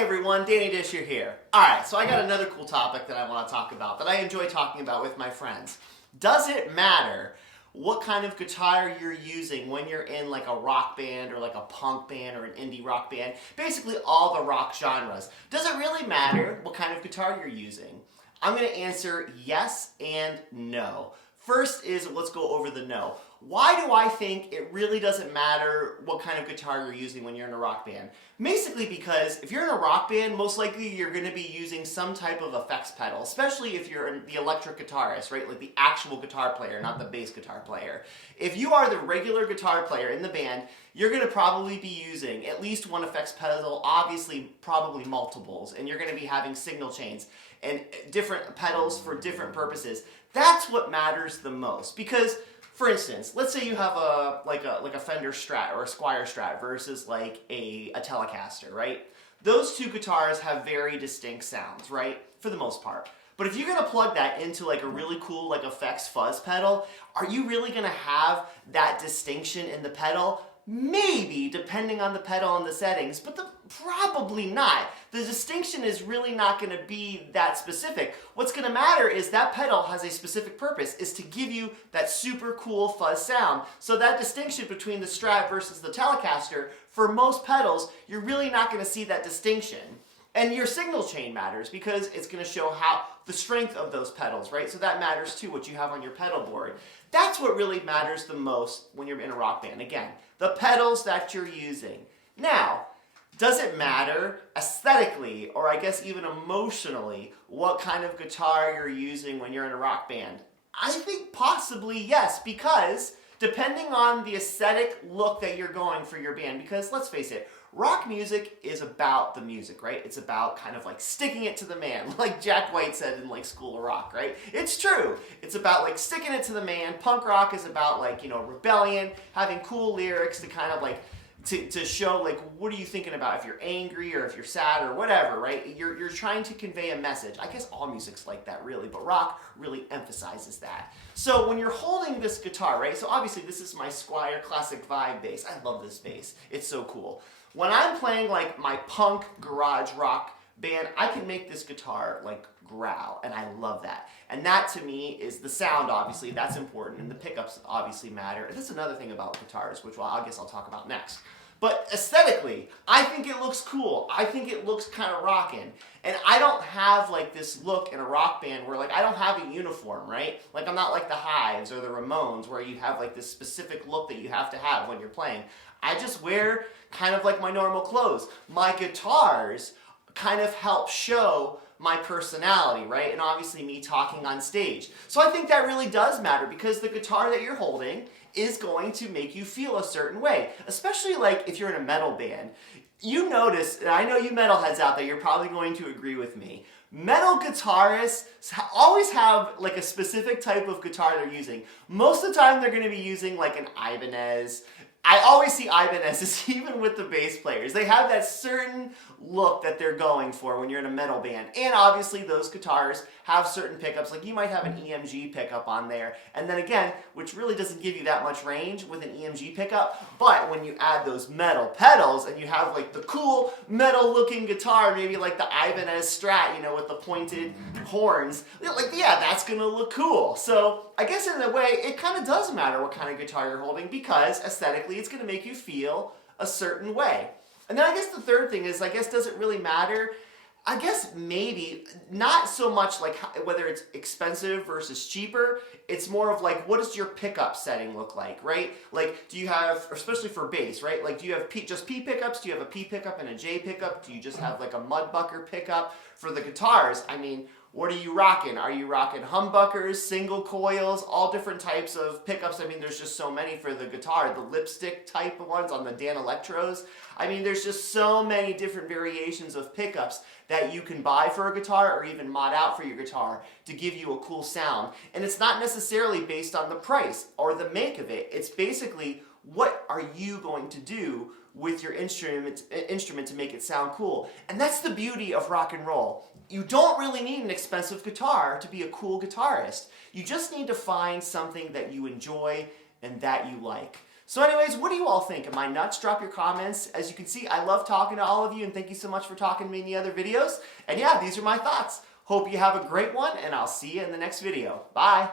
Hey everyone, Danny Disher here. Alright, so I got another cool topic that I want to talk about that I enjoy talking about with my friends. Does it matter what kind of guitar you're using when you're in like a rock band or like a punk band or an indie rock band? Basically all the rock genres. Does it really matter what kind of guitar you're using? I'm going to answer yes and no. First is, let's go over the no. Why do I think it really doesn't matter what kind of guitar you're using when you're in a rock band? Basically because if you're in a rock band, most likely you're going to be using some type of effects pedal, especially if you're the electric guitarist, right? Like the actual guitar player, not the bass guitar player. If you are the regular guitar player in the band, you're going to probably be using at least one effects pedal, obviously probably multiples, and you're going to be having signal chains and different pedals for different purposes. That's what matters the most because, for instance, let's say you have a Fender Strat or a Squier Strat versus like a Telecaster, right? Those two guitars have very distinct sounds, right? For the most part. But if you're going to plug that into like a really cool like effects fuzz pedal, are you really going to have that distinction in the pedal? Maybe, depending on the pedal and the settings, but probably not. The distinction is really not going to be that specific. What's going to matter is that pedal has a specific purpose, is to give you that super cool fuzz sound. So that distinction between the Strat versus the Telecaster, for most pedals, you're really not going to see that distinction. And your signal chain matters because it's going to show how the strength of those pedals, right? So that matters too, what you have on your pedal board. That's what really matters the most when you're in a rock band. Again, the pedals that you're using. Now, does it matter aesthetically, or I guess even emotionally, what kind of guitar you're using when you're in a rock band? I think possibly yes, because depending on the aesthetic look that you're going for your band, because let's face it, rock music is about the music, right? It's about kind of like sticking it to the man, like Jack White said in like School of Rock, right? It's true. It's about like sticking it to the man. Punk rock is about like, rebellion, having cool lyrics to kind of like to show like what are you thinking about if you're angry or if you're sad or whatever, right? You're trying to convey a message. I guess all music's like that really, but rock really emphasizes that. So when you're holding this guitar, right? So obviously this is my Squier Classic Vibe bass. I love this bass. It's so cool. When I'm playing like my punk garage rock band, I can make this guitar like growl, and I love that. And that to me is the sound, obviously, that's important, and the pickups obviously matter. And that's another thing about guitars, which I guess I'll talk about next. But aesthetically, I think it looks cool. I think it looks kind of rockin'. And I don't have like this look in a rock band where like I don't have a uniform, right? Like I'm not like the Hives or the Ramones where you have like this specific look that you have to have when you're playing. I just wear kind of like my normal clothes. My guitars kind of help show my personality, right? And obviously me talking on stage. So I think that really does matter because the guitar that you're holding is going to make you feel a certain way, especially like if you're in a metal band. You notice, and I know you metalheads out there, you're probably going to agree with me, metal guitarists always have like a specific type of guitar they're using. Most of the time they're going to be using like an Ibanez. I always see Ibanez's even with the bass players. They have that certain look that they're going for when you're in a metal band. And obviously those guitars have certain pickups. Like you might have an EMG pickup on there. And then again, which really doesn't give you that much range with an EMG pickup. But when you add those metal pedals and you have like the cool metal looking guitar, maybe like the Ibanez Strat, with the pointed horns, like yeah, that's gonna look cool. So I guess in a way, it kind of does matter what kind of guitar you're holding because aesthetically it's going to make you feel a certain way. And then I guess the third thing is, does it really matter? I guess maybe, not so much like whether it's expensive versus cheaper, it's more of like, what does your pickup setting look like, right? Like, do you have, especially for bass, right? Like, do you have just P pickups? Do you have a P pickup and a J pickup? Do you just have like a mudbucker pickup? For the guitars, I mean, what are you rocking? Are you rocking humbuckers, single coils, all different types of pickups? I mean, there's just so many for the guitar. The lipstick type ones on the Danelectros. I mean, there's just so many different variations of pickups that you can buy for a guitar or even mod out for your guitar to give you a cool sound. And it's not necessarily based on the price or the make of it. It's basically, what are you going to do with your instrument to make it sound cool? And that's the beauty of rock and roll. You don't really need an expensive guitar to be a cool guitarist. You just need to find something that you enjoy and that you like. So anyways, what do you all think? Am I nuts? Drop your comments. As you can see, I love talking to all of you, and thank you so much for talking to me in the other videos. And yeah, these are my thoughts. Hope you have a great one, and I'll see you in the next video. Bye.